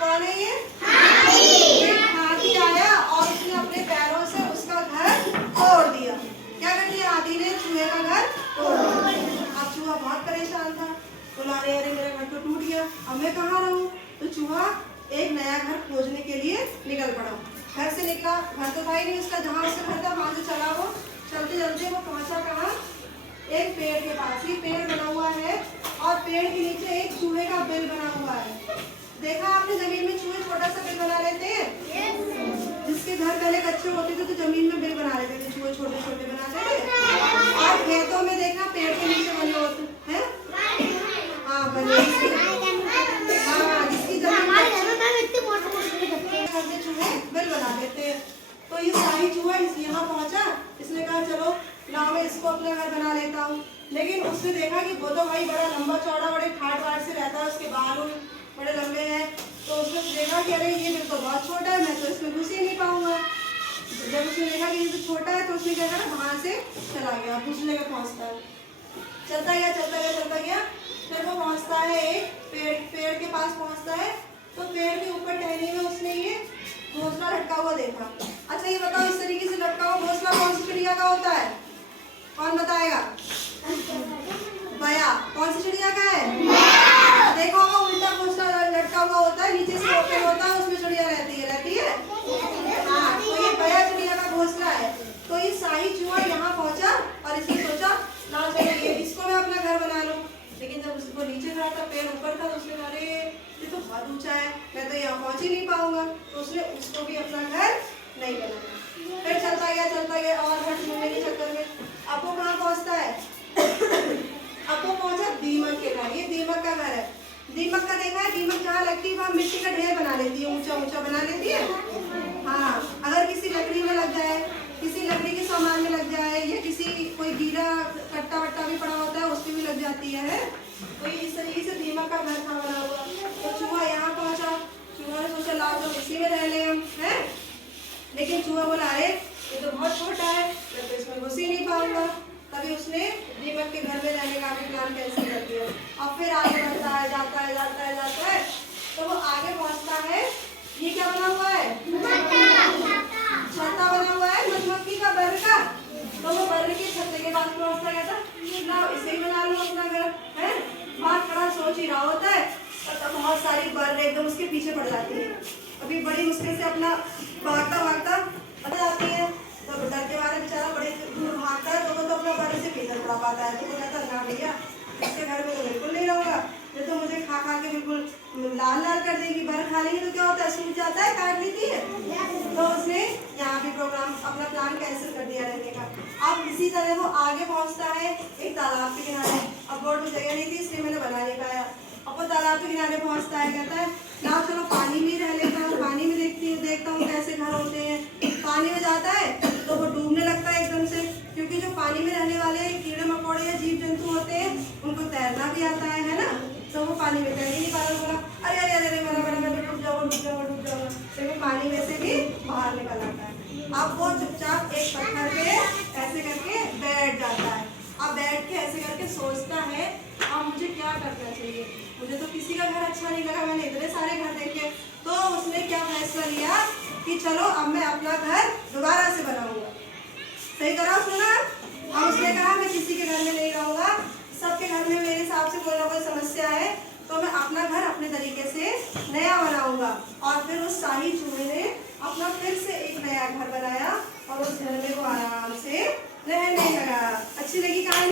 कौन है ये? हाथी आया और उसने अपने पैरों से उसका घर तोड़ दिया। क्या कर दिया? हाथी ने चूहे का घर तोड़ दिया। अब चूहा बहुत परेशान था, बोला अरे अरे मेरा घर तो टूट गया, अब मैं कहाँ रहूं? तो चूहा एक नया घर खोजने के लिए निकल पड़ा। घर से निकला, घर तो था ही नहीं उसका, जहाँ उसका घर था वहां से चला वो। चलते चलते वो पहुंचा कहाँ? एक पेड़ के पास। ही पेड़ बना हुआ है और पेड़ के नीचे एक चूहे का बिल बना हुआ है। देखा आपने जमीन में चूहे छोटा सा बिल बना रहे थे? जिसके घर पहले कच्चे होते थे तो जमीन में बिल बना लेते थे, चूहे छोटे छोटे बनाते थे। और खेतों में देखा पेड़ के नीचे बने होते हैं। हाँ बने, हाँ जिसकी जमीन चूहे बिल बना देते हैं। तो ये शाही चूहा यहाँ पहुंचा, इसने कहा चलो लाओ मैं इसको अपना घर बना लेता हूँ। लेकिन उसने देखा कि वो तो भाई बड़ा लंबा चौड़ा बड़े ठाट बाट से रहता है, उसके बाल बड़े लंबे हैं। तो उसने देखा कि अरे ये बिल तो बहुत छोटा है, मैं तो इसमें घुस ही नहीं पाऊंगा। जब उसने देखा कि ये तो छोटा है तो उसने क्या करा, वहां से चला गया, दूसरी जगह पहुंचता है। चलता गया चलता गया चलता गया, फिर वो पहुंचता है एक पेड़ के पास पहुंचता है। तो पेड़ के ऊपर टहनी में उसने ये घोंसला लटका हुआ देखा। अच्छा ये बताओ, इस तरीके से लटका हुआ घोंसला कौन सी चिड़िया का होता है? कौन बताएगा? बया। कौन सी चिड़िया का है? देखो वो उल्टा घोंसला लटका हुआ होता है, नीचे से ओपन होता है, उसमें चिड़िया रहती है। हाँ तो ये बया चिड़िया का घोंसला है। तो ये शाही चूहा यहाँ पहुंचा और इसने सोचा ना चलो ये इसको मैं अपना घर बना लूं। लेकिन जब उसको नीचे था, पेड़ ऊपर था, तो उसने कहा अरे ये तो बहुत ऊंचा है, मैं तो यहाँ पहुंच ही नहीं पाऊंगा। तो उसने उसको भी अपना घर नहीं बनाया। फिर चलता गया और हट मिलने के चक्कर में अब वो कहाँ पहुंचता है? अब वो पहुंचा दीमक के घर। ये दीमक का घर है। दीमक का देखा है, दीमक जहाँ लगती है वहाँ मिट्टी का ढेर बना लेती है, ऊंचा ऊंचा बना लेती है। हाँ अगर किसी लकड़ी में लग जाए, किसी लकड़ी के सामान में लग जाए, या किसी कोई गीला कट्टा वट्टा भी पड़ा होता है उसमें भी लग जाती है। तो ये इस तरीके से दीमक का घर था बना हुआ। तो चूहा यहाँ पहुंचा, चूहा ने सोचा लाओ तो इसी में रह ले हम, है। लेकिन चूहा बोला अरे ये तो बहुत छोटा है, मैं तो इसमें घुस ही नहीं पाऊंगा। तभी उसने दीमक के घर में रहने का भी प्लान कैंसिल कर दिया। और फिर आगे बढ़ता है, जाता है, तो वो आगे पहुंचता है। ये क्या बना हुआ है? छत्ता बना हुआ है मधुमक्खी का, बर का। तो वो बर के छत्ते के पास पहुंचता कहता ना इसे ही बना लूं अपना घर, है। बहुत बड़ा सोच ही रहा होता है, तो बहुत सारी बर एकदम उसके पीछे पड़ जाती है। अभी बड़ी मुश्किल से अपना भागता बच जाती है। तो डर के मारे बेचारा बड़े दूर भागता है, तो अपना बड़े से पीछे पड़ा पाता है। तो वो कहता ना भैया इसके घर में तो बिल्कुल नहीं रहूंगा, ये तो मुझे खा के बिल्कुल लाल कर देगी। बर खा लेंगे तो क्या होता है, सूख जाता है, काट लेती है। तो उसने यहाँ भी प्रोग्राम अपना प्लान कैंसिल कर दिया रहने का। अब इसी तरह वो आगे पहुंचता है एक तालाब के किनारे। अब बोर्ड में जगह नहीं थी इसलिए मैंने बना नहीं पाया। अब वो तालाब के किनारे पहुंचता है, कहता है ना चलो पानी में रह लेता हूँ, पानी में देखता हूँ कैसे घर होते हैं। पानी में जाता है तो वो डूबने लगता है एकदम से, क्योंकि जो पानी में रहने वाले कीड़े मकोड़े या जीव जंतु होते हैं उनको तैरना भी आता है ना। तो वो पानी में तैर ही नहीं पा रहा। बोला अरे अरे अरे मैं डूब जाऊंगा। लेकिन पानी में से भी बाहर निकल आता है। अब वो चुपचाप एक पत्थर पे ऐसे करके बैठ जाता है। अब बैठ के ऐसे करके सोचता है अब मुझे क्या करना चाहिए। मुझे तो किसी का घर अच्छा नहीं लगा, मैंने इतने सारे घर देखे। तो उसने क्या फैसला लिया कि चलो अब मैं अपना घर दोबारा से बनाऊंगा। सही करा सुना। अब उसने कहा मैं किसी के घर में नहीं रहूंगा, सबके घर में मेरे हिसाब से कोई ना कोई समस्या है, तो मैं अपना घर अपने तरीके से नया बनाऊंगा। और फिर उस शाही चूहे ने अपना फिर से एक नया घर बनाया और उस घर में वो आराम से रहने लगा। अच्छी लगी कहानी।